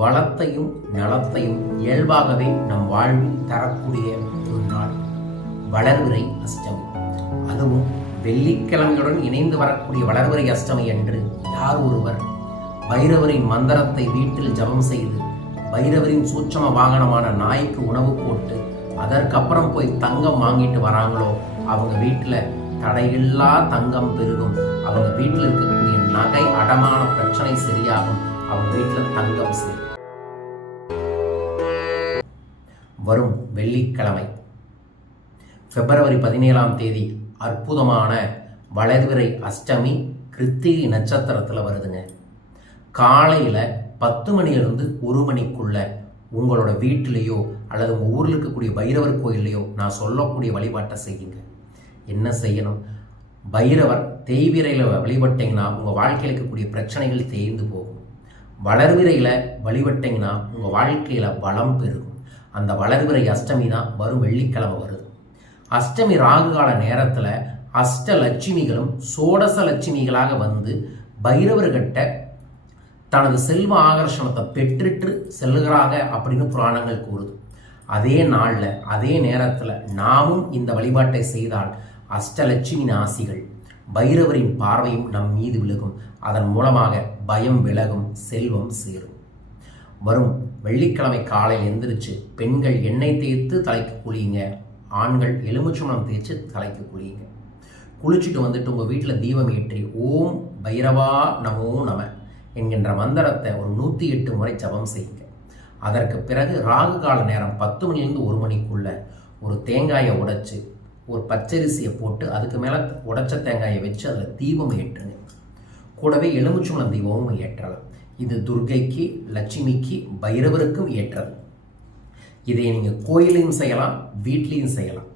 வளத்தையும் நலத்தையும் இயல்பாகவே நம் வாழ்வில் தரக்கூடிய ஒரு நாள். வளர்விரை அஷ்டமி. அதுவும் வெள்ளிக்கிழமையுடன் இணைந்து வரக்கூடிய வளர்விரை அஷ்டமி என்று யார் ஒருவர் பைரவரின் மந்திரத்தை வீட்டில் ஜபம் செய்து பைரவரின் சூட்சம வாகனமான நாய்க்கு உணவு போட்டு அதற்கப்புறம் போய் தங்கம் வாங்கிட்டு வராங்களோ அவங்க வீட்டில் தடையில்லா தங்கம் பெருகும். அவங்க வீட்டில் இருக்கக்கூடிய நகை அடமான பிரச்சனை சரியாகும். அவங்க வீட்டில் தங்கம் சரி வரும் வெள்ளிக்கிழமை. பிப்ரவரி பதினேழாம் தேதி அற்புதமான வளர்விரை அஷ்டமி கிருத்திகை நட்சத்திரத்தில் வருதுங்க. காலையில் பத்து மணிலேருந்து ஒரு மணிக்குள்ள உங்களோட வீட்டிலேயோ அல்லது உங்கள் ஊரில் இருக்கக்கூடிய பைரவர் கோயில்லையோ நான் சொல்லக்கூடிய வழிபாட்டை செய்யுங்க. என்ன செய்யணும்? பைரவர் தேய்விரையில் வழிபட்டீங்கன்னா உங்கள் வாழ்க்கையில் இருக்கக்கூடிய பிரச்சனைகள் தேய்ந்து போகும். வளர்விரையில் வழிபட்டீங்கன்னா உங்கள் வாழ்க்கையில் வளம் பெருகும். அந்த வளர்பிறை அஷ்டமி தான் வரும் வெள்ளிக்கிழமை வருது. அஷ்டமி ராகு கால நேரத்தில் அஷ்டலட்சுமிகளும் சோடச லட்சுமிகளாக வந்து பைரவர்கிட்ட தனது செல்வ ஆகர்ஷணத்தை பெற்றுட்டு செல்லுகிறாங்க அப்படின்னு புராணங்கள் கூறுது. அதே நாளில் அதே நேரத்தில் நாமும் இந்த வழிபாட்டை செய்தால் அஷ்டலட்சுமி நாசிகள் பைரவரின் பார்வையும் நம் மீது விழுகும். அதன் மூலமாக பயம் விலகும் செல்வம் சேரும். வரும் வெள்ளிக்கிழமை காலையில் எந்திரிச்சு பெண்கள் எண்ணெய் தேய்த்து தலைக்கு குளியுங்க. ஆண்கள் எலுமிச்சம்பழம் தேய்ச்சி தலைக்கு குளியுங்க. குளிச்சுட்டு வந்துட்டு உங்கள் வீட்டில் தீபம் ஏற்றி ஓம் பைரவா நமோ நம என்கின்ற மந்திரத்தை ஒரு நூற்றி எட்டு முறை ஜபம் செய்யுங்க. அதற்கு பிறகு ராகு கால நேரம் பத்து மணிலேருந்து ஒரு மணிக்குள்ள ஒரு தேங்காயை உடைச்சி ஒரு பச்சரிசியை போட்டு அதுக்கு மேலே உடைச்ச தேங்காயை வச்சு அதில் தீபம் ஏற்றுங்க. கூடவே எலுமிச்சம்பழம் தீபமும் ஏற்றலாம். இது துர்கைக்கு லட்சுமிக்கு பைரவருக்கும் ஏற்றது. இதை நீங்கள் கோயிலையும் செய்யலாம் வீட்லேயும் செய்யலாம்.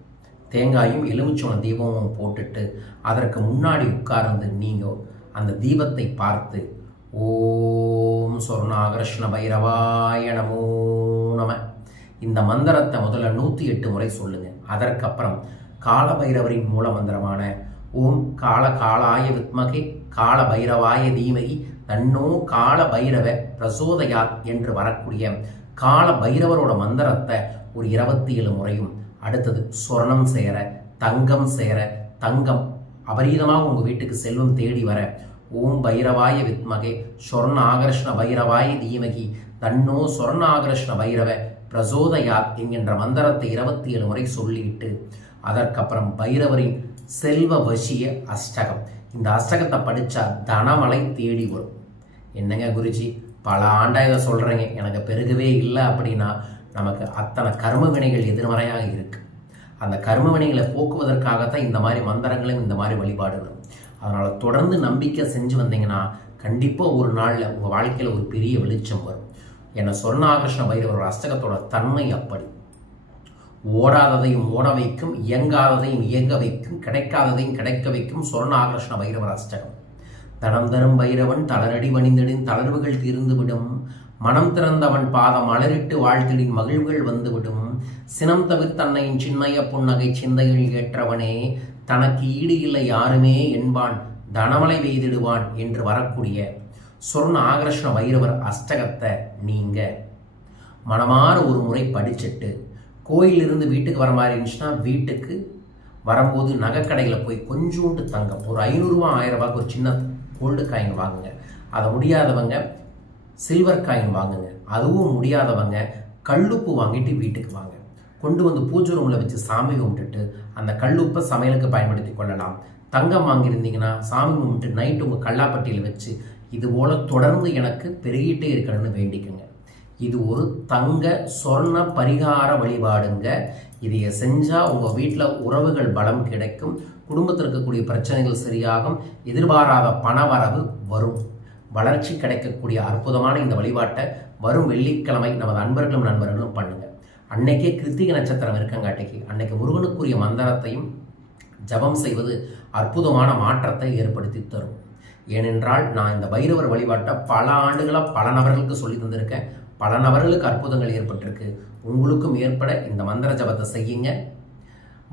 தேங்காயும் எலுமிச்சோளம் தீபமும் போட்டுட்டு அதற்கு முன்னாடி உட்கார்ந்து நீங்கள் அந்த தீபத்தை பார்த்து ஓம் சொர்ணாகிருஷ்ண பைரவாய நமோ நம. இந்த மந்திரத்தை முதல்ல நூற்றி எட்டு முறை சொல்லுங்கள் அதற்கப்புறம் கால பைரவரின் மூல மந்திரமான ஓம் கால காலாய வித்மகே கால பைரவாய தீமகி தன்னோ கால பைரவ பிரசோதயாத் என்று வரக்கூடிய கால பைரவரோட மந்திரத்தை ஒரு இருபத்தி ஏழு முறையும். அடுத்தது சொர்ணம் சேர தங்கம் சேர தங்கம். அபரீதமாக உங்கள் வீட்டுக்கு செல்வம் தேடி வர. ஓம் பைரவாய வித்மகே சொர்ண ஆகர்ஷ்ண பைரவாய தீமகி தன்னோ சொர்ண ஆகர்ஷ்ண பைரவ பிரசோதயா என்கின்ற மந்திரத்தை இருபத்தி ஏழு முறை சொல்லிட்டு அதற்கப்புறம் பைரவரின் செல்வ வசிய அஷ்டகம். இந்த அஷ்டகத்தை படித்தா தனமலை தேடி வரும். என்னங்க குருஜி? பல ஆண்டாக இதை சொல்கிறேங்க எனக்கு பெருகவே இல்லை அப்படின்னா நமக்கு அத்தனை கர்ம வினைகள் எதிர்மறையாக இருக்குது அந்த கர்ம வினைகளை போக்குவதற்காகத்தான் இந்த மாதிரி மந்திரங்களும் இந்த மாதிரி வழிபாடுகளும். அதனால் தொடர்ந்து நம்பிக்கை செஞ்சு வந்தீங்கன்னா கண்டிப்பாக ஒரு நாளில் உங்கள் வாழ்க்கையில் ஒரு பெரிய வெளிச்சம் வரும். என்னை சொர்ணாகிருஷ்ண பைரவர் அஷ்டகத்தோட தன்மை அப்படி. ஓடாததையும் ஓட வைக்கும் இயங்காததையும் இயங்க வைக்கும் கிடைக்காததையும் கிடைக்க வைக்கும் சொர்ணாகிருஷ்ண பைரவர் அஷ்டகம். தனம் தரும் பைரவன் தளரடி வணிந்தடின் தளர்வுகள் தீர்ந்துவிடும். மனம் திறந்தவன் பாதம் அலரிட்டு வாழ்த்திடின் மகிழ்வுகள் வந்துவிடும். சினம் தவிர்த்தன்னையின் சின்மய புன்னகை சிந்தையில் ஏற்றவனே தனக்கு ஈடு இல்லை யாருமே என்பான் தனமலை வெய்திடுவான் என்று வரக்கூடிய சொர்ண ஆகர்ஷ்ண வைரவர் அஷ்டகத்தை நீங்க. மனமாற ஒரு முறை படிச்சுட்டு கோயிலிருந்து வீட்டுக்கு வர மாதிரி இருந்துச்சுன்னா வீட்டுக்கு வரும்போது நகைக்கடையில் போய் கொஞ்சோண்டு தங்கம் ஒரு ஐநூறுரூவா ஆயிரம் ரூபாய்க்கு ஒரு சின்ன கோல்டு காயின் வாங்குங்க. அதை முடியாதவங்க சில்வர் காயின் வாங்குங்க. அதுவும் முடியாதவங்க கல்லுப்பு வாங்கிட்டு வீட்டுக்கு வாங்க. கொண்டு வந்து பூஜை ரூமில் வச்சு சாமி கும்பிட்டுட்டு அந்த கல்லுப்பை சமையலுக்கு பயன்படுத்தி கொள்ளலாம். தங்கம் வாங்கியிருந்தீங்கன்னா சாமி கும்பிட்டு நைட்டு உங்கள் கல்லாப்பட்டியில் வச்சு இது போல் தொடர்ந்து எனக்கு பெருகிட்டே இருக்கணும்னு வேண்டிக்கோங்க. இது ஒரு தங்க சொர்ண பரிகார வழிபாடுங்க. இதைய செஞ்சால் உங்கள் வீட்டில் உறவுகள் பலம் கிடைக்கும். குடும்பத்தில் இருக்கக்கூடிய பிரச்சனைகள் சரியாகும். எதிர்பாராத பணவரவு வரும். வளர்ச்சி கிடைக்கக்கூடிய அற்புதமான இந்த வழிபாட்டை வரும் வெள்ளிக்கிழமை நமது அன்பர்களும் நண்பர்களும் பண்ணுங்கள் அன்னைக்கே கிருத்திக நட்சத்திரம் இருக்கங்காட்டிக்கு அன்னைக்கு. முருகனுக்குரிய மந்திரத்தையும் ஜபம் செய்வது அற்புதமான மாற்றத்தை ஏற்படுத்தி தரும். ஏனென்றால் நான் இந்த பைரவர் வழிபாட்டை பல ஆண்டுகளாக பல நபர்களுக்கு சொல்லி தந்திருக்கேன். பல நபர்களுக்கு அற்புதங்கள் ஏற்பட்டிருக்கு. உங்களுக்கும் ஏற்பட இந்த மந்திர ஜபத்தை செய்யுங்க.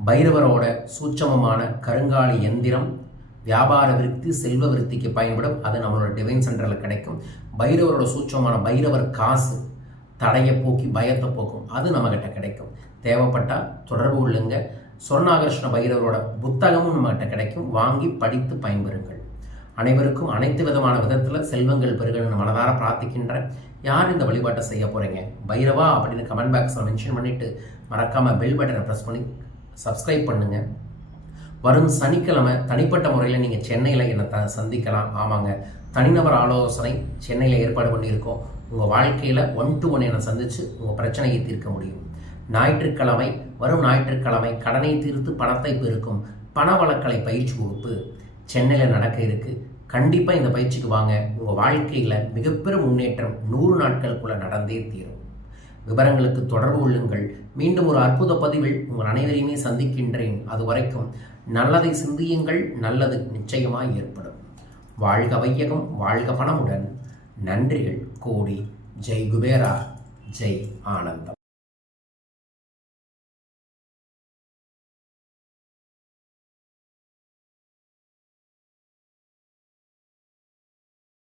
பைரவரோட சூட்சமமான கருங்காலி எந்திரம் வியாபார விருத்தி செல்வ விருத்திக்கு பயன்படும். அது நம்மளோட டிவைன் சென்டரில் கிடைக்கும். பைரவரோட சூட்சமான பைரவர் காசு தடையை போக்கி பயத்தை போக்கும். அது நம்மகிட்ட கிடைக்கும். தேவைப்பட்டால் தொடர்பு கொள்ளுங்க. சொர்ணாகர்ஷ்ண பைரவரோட புத்தகமும் நம்மகிட்ட கிடைக்கும். வாங்கி படித்து பயன்பெறுங்கள். அனைவருக்கும் அனைத்து விதமான விதத்தில் செல்வங்கள் பெருகணும்னு மனதார பிரார்த்திக்கின்றேன் யார் இந்த வழிபாட்டை செய்ய போகிறீங்க பைரவா அப்படின்னு கமெண்ட் பாக்ஸில் மென்ஷன் பண்ணிவிட்டு மறக்காமல் பெல் பட்டனை ப்ரெஸ் பண்ணி சப்ஸ்கிரைப் பண்ணுங்கள் வரும் சனிக்கிழமை தனிப்பட்ட முறையில் நீங்கள் சென்னையில் என்னை த சந்திக்கலாம். ஆமாங்க. தனிநபர் ஆலோசனை சென்னையில் ஏற்பாடு பண்ணியிருக்கோம். உங்கள் வாழ்க்கையில் ஒன் டு ஒன் என்னை சந்தித்து உங்கள் பிரச்சனையை தீர்க்க முடியும். ஞாயிற்றுக்கிழமை வரும் ஞாயிற்றுக்கிழமை கடனை தீர்த்து பணத்தை பெருக்கும் பண வழக்கலை பயிற்சி வகுப்பு. சென்னையில் நடக்க இருக்கு. கண்டிப்பாக இந்த பயிற்சிக்கு வாங்க. உங்கள் வாழ்க்கையில் மிகப்பெரும் முன்னேற்றம் நூறு நாட்களுக்குள்ள நடந்தே தீரும். விவரங்களுக்கு தொடர்பு கொள்ளுங்கள். மீண்டும் ஒரு அற்புத பதிவில் உங்கள் அனைவரையுமே சந்திக்கின்றேன். அது வரைக்கும் நல்லதை சிந்தியுங்கள். நல்லது நிச்சயமாய் ஏற்படும். வாழ்க வையகம் வாழ்க பணமுடன் நன்றிகள். கோடி. ஜெய் குபேரா. ஜெய் ஆனந்தம்.